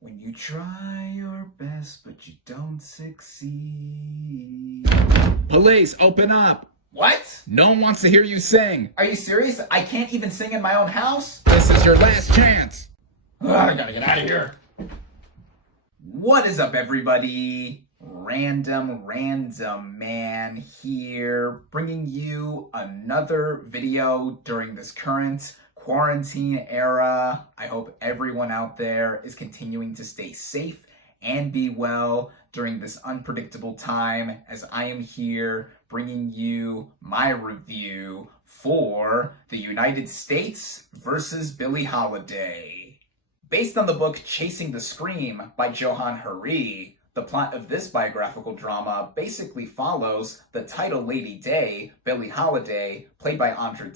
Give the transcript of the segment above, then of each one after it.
When you try your best, but you don't succeed. Police, open up! What? No one wants to hear you sing. Are you serious? I can't even sing in my own house? This is your last chance. I gotta get out of here. What is up, everybody? RandomRandomMan here, bringing you another video during this current quarantine era. I hope everyone out there is continuing to stay safe and be well during this unpredictable time, as I am here bringing you my review for The United States versus Billie Holiday. Based on the book Chasing the Scream by Johann Hari, the plot of this biographical drama basically follows the title Lady Day, Billie Holiday, played by Andra,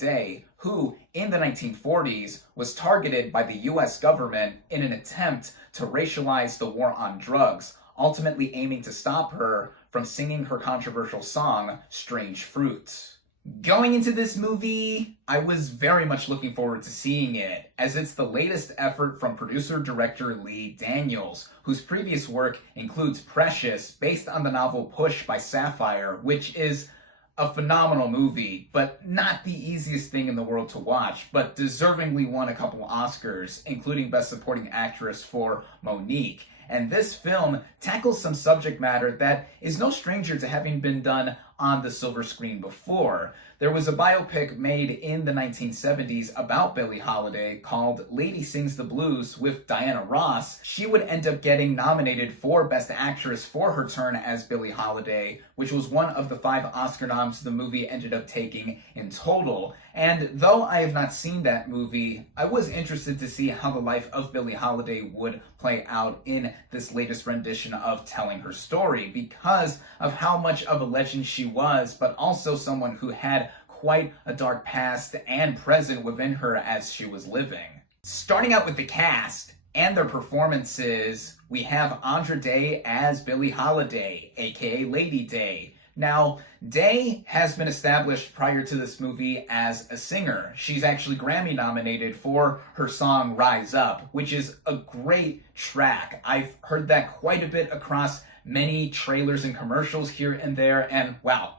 who, in the 1940s, was targeted by the US government in an attempt to racialize the war on drugs, ultimately aiming to stop her from singing her controversial song, Strange Fruit. Going into this movie, I was very much looking forward to seeing it, as it's the latest effort from producer-director Lee Daniels, whose previous work includes Precious, based on the novel Push by Sapphire, which is a phenomenal movie, but not the easiest thing in the world to watch, but deservingly won a couple Oscars, including Best Supporting Actress for Monique. And this film tackles some subject matter that is no stranger to having been done on the silver screen before. There was a biopic made in the 1970s about Billie Holiday called Lady Sings the Blues with Diana Ross. She would end up getting nominated for Best Actress for her turn as Billie Holiday, which was one of the 5 Oscar noms the movie ended up taking in total. And though I have not seen that movie, I was interested to see how the life of Billie Holiday would play out in this latest rendition of telling her story, because of how much of a legend she was, but also someone who had quite a dark past and present within her as she was living. Starting out with the cast and their performances, we have Andra Day as Billie Holiday, aka Lady Day. Now, Day has been established prior to this movie as a singer. She's actually Grammy nominated for her song Rise Up, which is a great track. I've heard that quite a bit across many trailers and commercials here and there, and wow,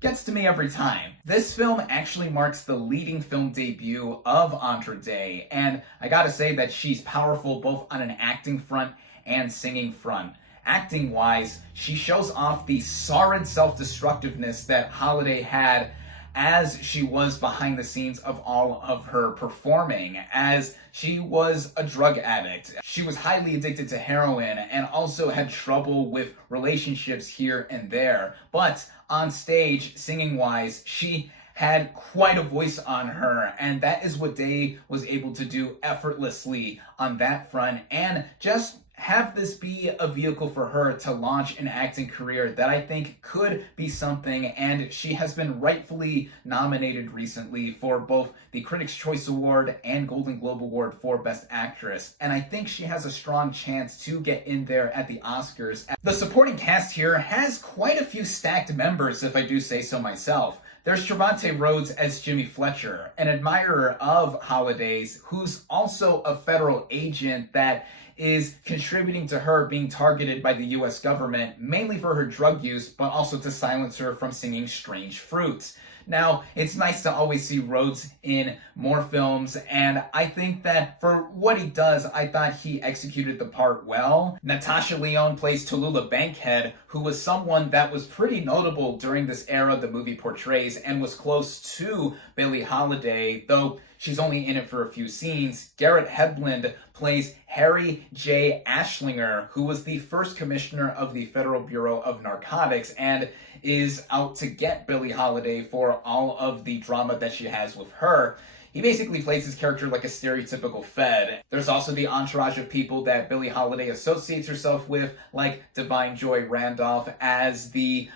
gets to me every time. This film actually marks the leading film debut of Andra Day, and I gotta say that she's powerful both on an acting front and singing front. Acting-wise, she shows off the sordid self-destructiveness that Holiday had as she was behind the scenes of all of her performing, as she was a drug addict. She was highly addicted to heroin and also had trouble with relationships here and there. But on stage, singing-wise, she had quite a voice on her, and that is what Day was able to do effortlessly on that front, and just have this be a vehicle for her to launch an acting career that I think could be something, and she has been rightfully nominated recently for both the Critics' Choice Award and Golden Globe Award for Best Actress, and I think she has a strong chance to get in there at the Oscars. The supporting cast here has quite a few stacked members, if I do say so myself. There's Trevante Rhodes as Jimmy Fletcher, an admirer of Holiday's, who's also a federal agent that is contributing to her being targeted by the US government, mainly for her drug use, but also to silence her from singing Strange Fruits. Now, it's nice to always see Rhodes in more films, and I think that for what he does, I thought he executed the part well. Natasha Lyonne plays Tallulah Bankhead, who was someone that was pretty notable during this era the movie portrays and was close to Billie Holiday, though she's only in it for a few scenes. Garrett Hedlund plays Harry J. Ashlinger, who was the first commissioner of the Federal Bureau of Narcotics and is out to get Billie Holiday for all of the drama that she has with her. He basically plays his character like a stereotypical Fed. There's also the entourage of people that Billie Holiday associates herself with, like Divine Joy Randolph as the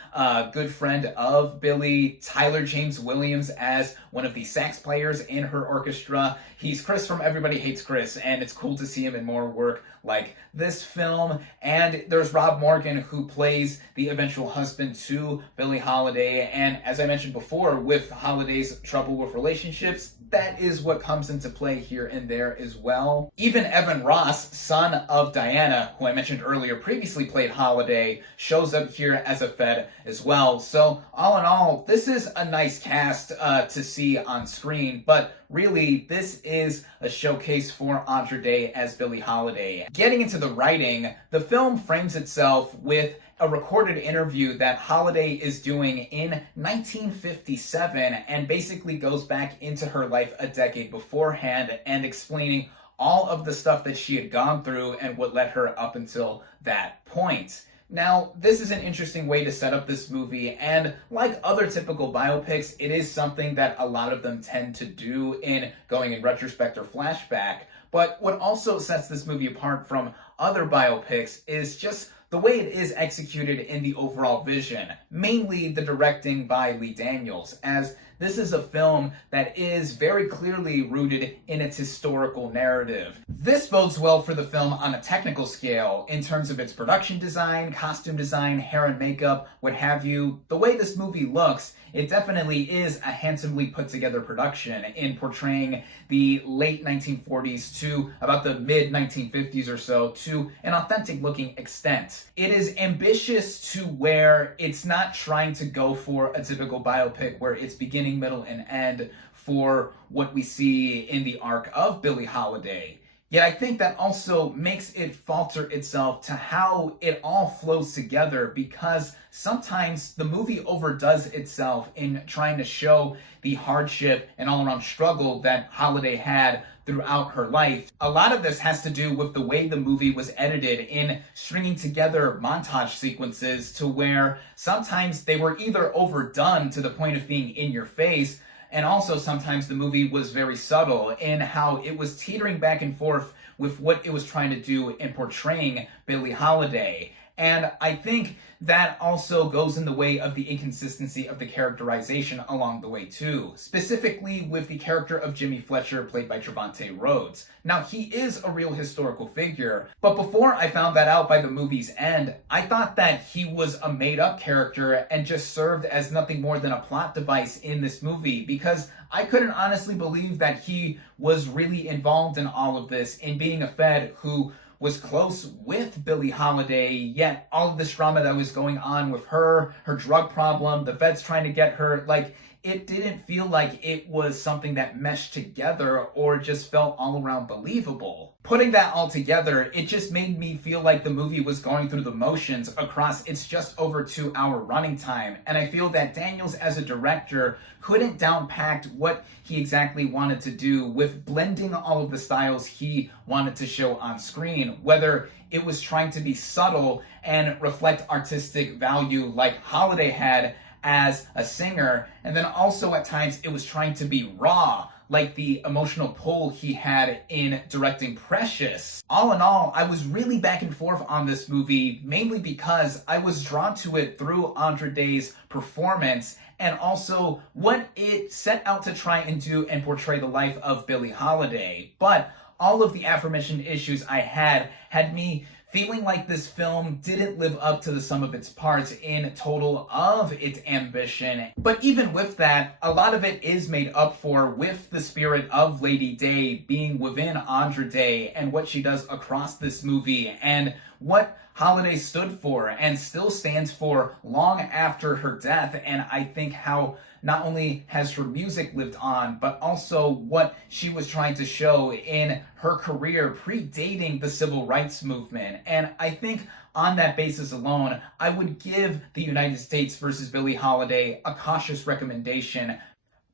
good friend of Billie, Tyler James Williams as one of the sax players in her orchestra. He's Chris from Everybody Hates Chris, and it's cool to see him in more work like this film. And there's Rob Morgan, who plays the eventual husband to Billie Holiday, and as I mentioned before, with Holiday's trouble with relationships, that that is what comes into play here and there as well. Even Evan Ross, son of Diana, who I mentioned earlier previously played Holiday, shows up here as a Fed as well. So all in all, this is a nice cast to see on screen, but really, this is a showcase for Andra Day as Billie Holiday. Getting into the writing, the film frames itself with a recorded interview that Holiday is doing in 1957 and basically goes back into her life a decade beforehand and explaining all of the stuff that she had gone through and what led her up until that point. Now, this is an interesting way to set up this movie, and like other typical biopics, it is something that a lot of them tend to do in going in retrospect or flashback. But what also sets this movie apart from other biopics is just the way it is executed in the overall vision, mainly the directing by Lee Daniels, as this is a film that is very clearly rooted in its historical narrative. This bodes well for the film on a technical scale in terms of its production design, costume design, hair and makeup, what have you. The way this movie looks, it definitely is a handsomely put together production in portraying the late 1940s to about the mid 1950s or so to an authentic looking extent. It is ambitious to where it's not trying to go for a typical biopic where it's beginning, middle, and end for what we see in the arc of Billie Holiday. Yet I think that also makes it falter itself to how it all flows together, because sometimes the movie overdoes itself in trying to show the hardship and all-around struggle that Holiday had throughout her life. A lot of this has to do with the way the movie was edited in stringing together montage sequences to where sometimes they were either overdone to the point of being in your face, and also sometimes the movie was very subtle in how it was teetering back and forth with what it was trying to do in portraying Billie Holiday. And I think that also goes in the way of the inconsistency of the characterization along the way too, specifically with the character of Jimmy Fletcher played by Trevante Rhodes. Now, he is a real historical figure, but before I found that out by the movie's end, I thought that he was a made-up character and just served as nothing more than a plot device in this movie, because I couldn't honestly believe that he was really involved in all of this, in being a Fed who was close with Billie Holiday, yet all of this drama that was going on with her drug problem, the Feds trying to get her, like, it didn't feel like it was something that meshed together or just felt all around believable. Putting that all together, it just made me feel like the movie was going through the motions across its just over 2-hour running time. And I feel that Daniels as a director couldn't downpack what he exactly wanted to do with blending all of the styles he wanted to show on screen, whether it was trying to be subtle and reflect artistic value like Holiday had as a singer, and then also at times it was trying to be raw, like the emotional pull he had in directing Precious. All in all, I was really back and forth on this movie, mainly because I was drawn to it through Andra Day's performance and also what it set out to try and do and portray the life of Billie Holiday. But all of the aforementioned issues I had me feeling like this film didn't live up to the sum of its parts in total of its ambition. But even with that, a lot of it is made up for with the spirit of Lady Day being within Andra Day and what she does across this movie and what Holiday stood for and still stands for long after her death. And I think how not only has her music lived on, but also what she was trying to show in her career predating the civil rights movement. And I think on that basis alone, I would give The United States versus Billie Holiday a cautious recommendation.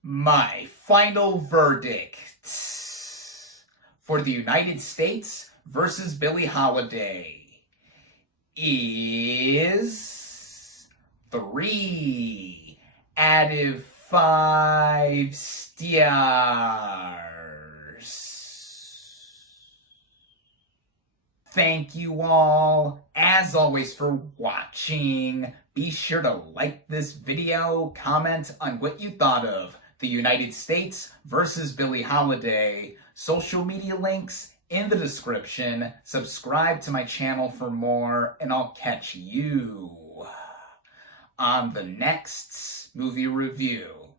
My final verdict for The United States versus Billie Holiday is 3 out of 5 stars. Thank you all, as always, for watching. Be sure to like this video, comment on what you thought of The United States versus Billie Holiday. Social media links in the description. Subscribe to my channel for more, and I'll catch you on the next movie review.